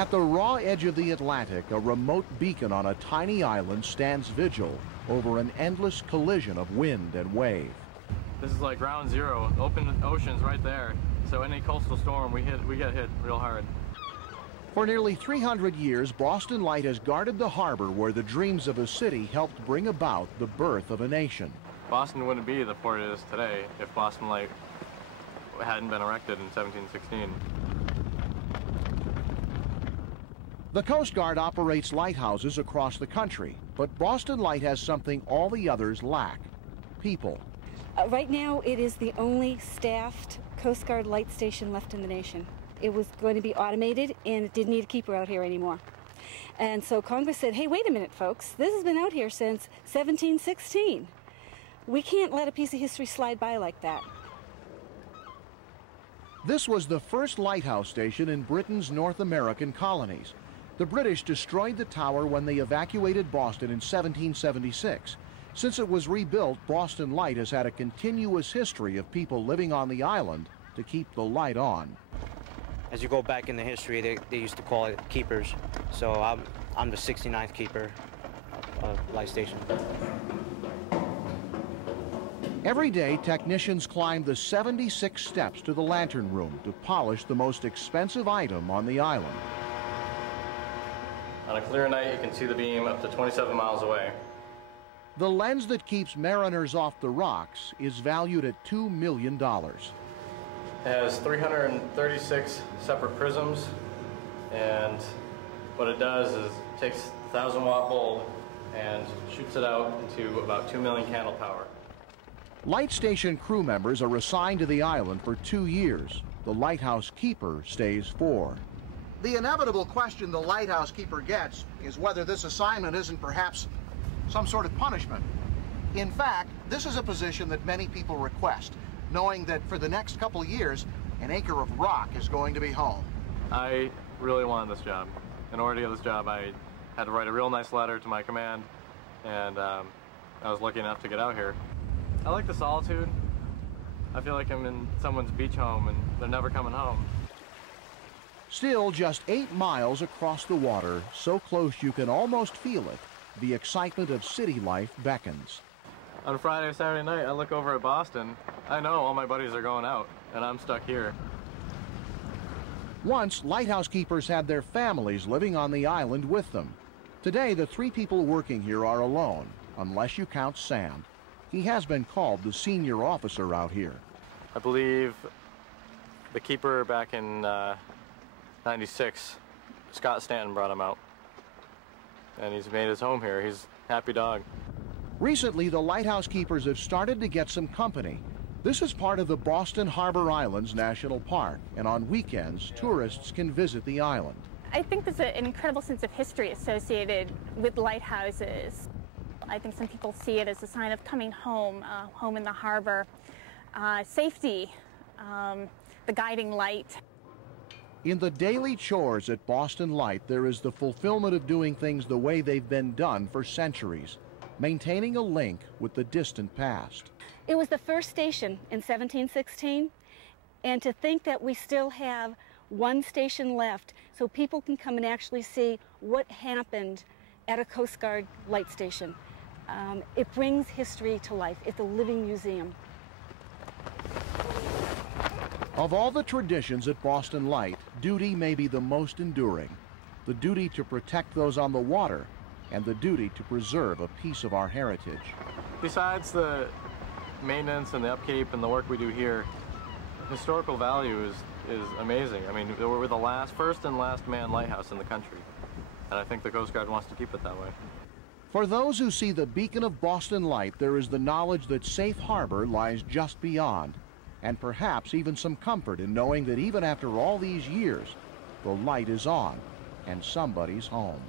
At the raw edge of the Atlantic, a remote beacon on a tiny island stands vigil over an endless collision of wind and wave. This is like ground zero, open oceans right there. So any coastal storm, we get hit real hard. For nearly 300 years, Boston Light has guarded the harbor where the dreams of a city helped bring about the birth of a nation. Boston wouldn't be the port it is today if Boston Light hadn't been erected in 1716. The Coast Guard operates lighthouses across the country, but Boston Light has something all the others lack: people. Right now, it is the only staffed Coast Guard light station left in the nation. It was going to be automated, and it didn't need a keeper out here anymore. And so Congress said, hey, wait a minute, folks. This has been out here since 1716. We can't let a piece of history slide by like that. This was the first lighthouse station in Britain's North American colonies. The British destroyed the tower when they evacuated Boston in 1776. Since it was rebuilt, Boston Light has had a continuous history of people living on the island to keep the light on. As you go back in the history, they used to call it keepers. So I'm the 69th keeper of light station. Every day, technicians climb the 76 steps to the lantern room to polish the most expensive item on the island. On a clear night, you can see the beam up to 27 miles away. The lens that keeps mariners off the rocks is valued at $2 million. It has 336 separate prisms, and what it does is it takes a 1,000-watt bulb and shoots it out into about 2 million candle power. Light station crew members are assigned to the island for 2 years. The lighthouse keeper stays 4. The inevitable question the lighthouse keeper gets is whether this assignment isn't perhaps some sort of punishment. In fact, this is a position that many people request, knowing that for the next couple of years, an acre of rock is going to be home. I really wanted this job. In order to get this job, I had to write a real nice letter to my command, and I was lucky enough to get out here. I like the solitude. I feel like I'm in someone's beach home and they're never coming home. Still, just 8 miles across the water, so close you can almost feel it, the excitement of city life beckons. On Friday or Saturday night, I look over at Boston. I know all my buddies are going out, and I'm stuck here. Once, lighthouse keepers had their families living on the island with them. Today, the 3 people working here are alone, unless you count Sam. He has been called the senior officer out here. I believe the keeper back in 96, Scott Stanton brought him out. And he's made his home here. He's a happy dog. Recently, the lighthouse keepers have started to get some company. This is part of the Boston Harbor Islands National Park, and on weekends, tourists can visit the island. I think there's an incredible sense of history associated with lighthouses. I think some people see it as a sign of coming home, home in the harbor, safety, the guiding light. In the daily chores at Boston Light, there is the fulfillment of doing things the way they've been done for centuries, maintaining a link with the distant past. It was the first station in 1716, and to think that we still have one station left so people can come and actually see what happened at a Coast Guard light station. It brings history to life. It's a living museum. Of all the traditions at Boston Light, duty may be the most enduring. The duty to protect those on the water and the duty to preserve a piece of our heritage. Besides the maintenance and the upkeep and the work we do here, historical value is amazing. I mean, we're the first and last manned lighthouse in the country, and I think the Coast Guard wants to keep it that way. For those who see the beacon of Boston Light, there is the knowledge that safe harbor lies just beyond, and perhaps even some comfort in knowing that even after all these years, the light is on and somebody's home.